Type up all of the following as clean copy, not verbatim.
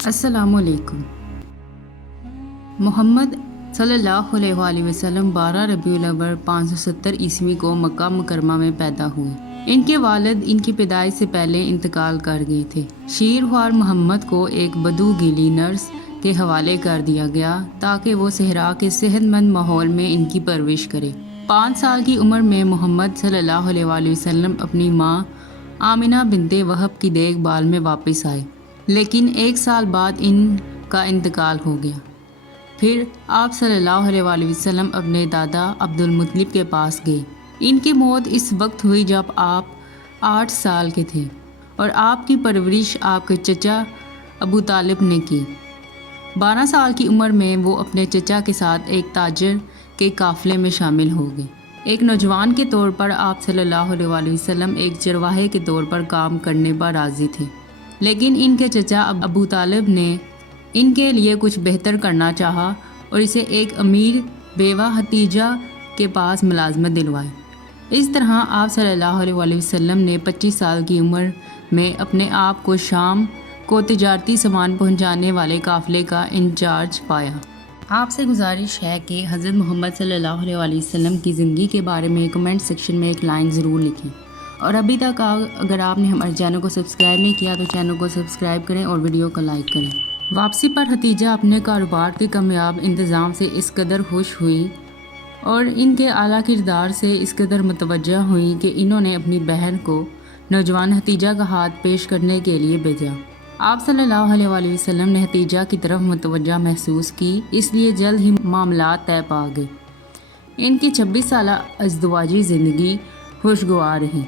السلام علیکم۔ محمد صلی اللہ علیہ وسلم 12 ربیع الاول 570 عیسوی کو مکہ مکرمہ میں پیدا ہوئے۔ ان کے والد ان کی پیدائش سے پہلے انتقال کر گئے تھے۔ شیرخوار محمد کو ایک بدو گیلی نرس کے حوالے کر دیا گیا تاکہ وہ صحرا کے صحت مند ماحول میں ان کی پرورش کرے۔ 5 سال کی عمر میں محمد صلی اللہ علیہ وسلم اپنی ماں آمنہ بنت وہب کی دیکھ بھال میں واپس آئے، لیکن 1 سال بعد ان کا انتقال ہو گیا۔ پھر آپ صلی اللہ علیہ وسلم اپنے دادا عبد المطلب کے پاس گئے۔ ان کی موت اس وقت ہوئی جب آپ 8 سال کے تھے اور آپ کی پرورش آپ کے چچا ابو طالب نے کی۔ 12 سال کی عمر میں وہ اپنے چچا کے ساتھ ایک تاجر کے قافلے میں شامل ہو گئے۔ ایک نوجوان کے طور پر آپ صلی اللہ علیہ وسلم ایک چرواہے کے طور پر کام کرنے پر راضی تھے، لیکن ان کے چچا ابو طالب نے ان کے لیے کچھ بہتر کرنا چاہا اور اسے ایک امیر بیوہ ختیجہ کے پاس ملازمت دلوائی۔ اس طرح آپ صلی اللہ علیہ وسلم نے 25 سال کی عمر میں اپنے آپ کو شام کو تجارتی سامان پہنچانے والے قافلے کا انچارج پایا۔ آپ سے گزارش ہے کہ حضرت محمد صلی اللہ علیہ وسلم کی زندگی کے بارے میں کمنٹ سیکشن میں ایک لائن ضرور لکھیں، اور ابھی تک اگر آپ نے ہمارے چینل کو سبسکرائب نہیں کیا تو چینل کو سبسکرائب کریں اور ویڈیو کو لائک کریں۔ واپسی پر ختیجہ اپنے کاروبار کے کامیاب انتظام سے اس قدر خوش ہوئی اور ان کے اعلیٰ کردار سے اس قدر متوجہ ہوئی کہ انہوں نے اپنی بہن کو نوجوان ختیجہ کا ہاتھ پیش کرنے کے لیے بھیجا۔ آپ صلی اللہ علیہ وسلم نے ختیجہ کی طرف متوجہ محسوس کی، اس لیے جلد ہی معاملات طے پا گئے۔ ان کی 26 سالہ ازدواجی زندگی خوشگوار رہی۔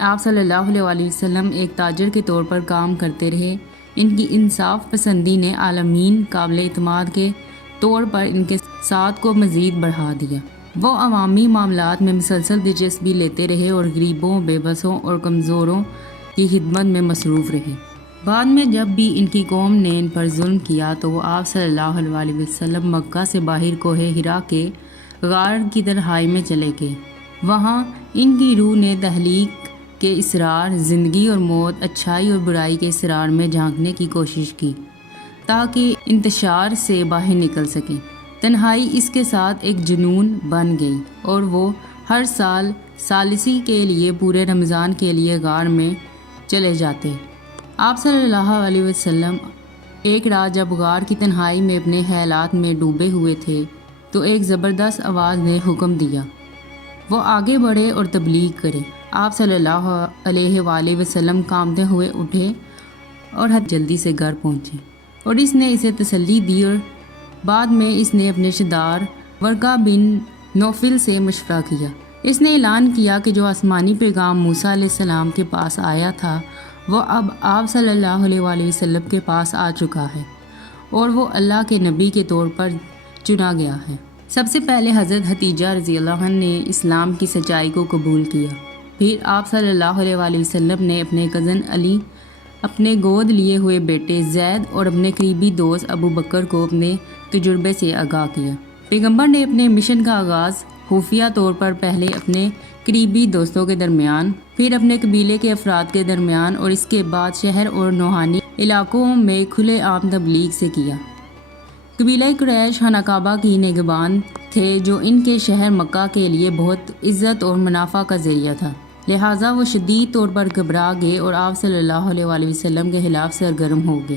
آپ صلی اللہ علیہ وسلم ایک تاجر کے طور پر کام کرتے رہے۔ ان کی انصاف پسندی نے عالمین قابل اعتماد کے طور پر ان کے ساتھ کو مزید بڑھا دیا۔ وہ عوامی معاملات میں مسلسل دلچسپی لیتے رہے اور غریبوں، بے بسوں اور کمزوروں کی خدمت میں مصروف رہے۔ بعد میں جب بھی ان کی قوم نے ان پر ظلم کیا تو وہ آپ صلی اللہ علیہ وسلم مکہ سے باہر کوہ ہرا کے غار کی تنہائی میں چلے گئے۔ وہاں ان کی روح نے تخلیق کے اسرار، زندگی اور موت، اچھائی اور برائی کے اسرار میں جھانکنے کی کوشش کی تاکہ انتشار سے باہر نکل سکیں۔ تنہائی اس کے ساتھ ایک جنون بن گئی اور وہ ہر سال ثالثی کے لیے پورے رمضان کے لیے غار میں چلے جاتے۔ آپ صلی اللہ علیہ وسلم ایک رات جب غار کی تنہائی میں اپنے خیالات میں ڈوبے ہوئے تھے تو ایک زبردست آواز نے حکم دیا وہ آگے بڑھے اور تبلیغ کرے۔ آپ صلی اللہ علیہ وآلہ وسلم کانپتے ہوئے اٹھے اور جلدی سے گھر پہنچے، اور اس نے اسے تسلی دی، اور بعد میں اس نے اپنے شدار ورقہ بن نوفل سے مشورہ کیا۔ اس نے اعلان کیا کہ جو آسمانی پیغام موسیٰ علیہ السلام کے پاس آیا تھا وہ اب آپ صلی اللہ علیہ وآلہ وسلم کے پاس آ چکا ہے اور وہ اللہ کے نبی کے طور پر چنا گیا ہے۔ سب سے پہلے حضرت ختیجہ رضی اللہ عنہ نے اسلام کی سچائی کو قبول کیا۔ پھر آپ صلی اللہ علیہ وآلہ وسلم نے اپنے کزن علی، اپنے گود لیے ہوئے بیٹے زید اور اپنے قریبی دوست ابو بکر کو اپنے تجربے سے آگاہ کیا۔ پیغمبر نے اپنے مشن کا آغاز خفیہ طور پر پہلے اپنے قریبی دوستوں کے درمیان، پھر اپنے قبیلے کے افراد کے درمیان اور اس کے بعد شہر اور نوحانی علاقوں میں کھلے عام تبلیغ سے کیا۔ قبیلہ قریش خانہ کعبہ کی نگہبان تھے جو ان کے شہر مکہ کے لیے بہت عزت اور منافع کا ذریعہ تھا، لہٰذا وہ شدید طور پر گھبرا گئے اور آپ صلی اللہ علیہ وسلم کے خلاف سرگرم ہو گئے۔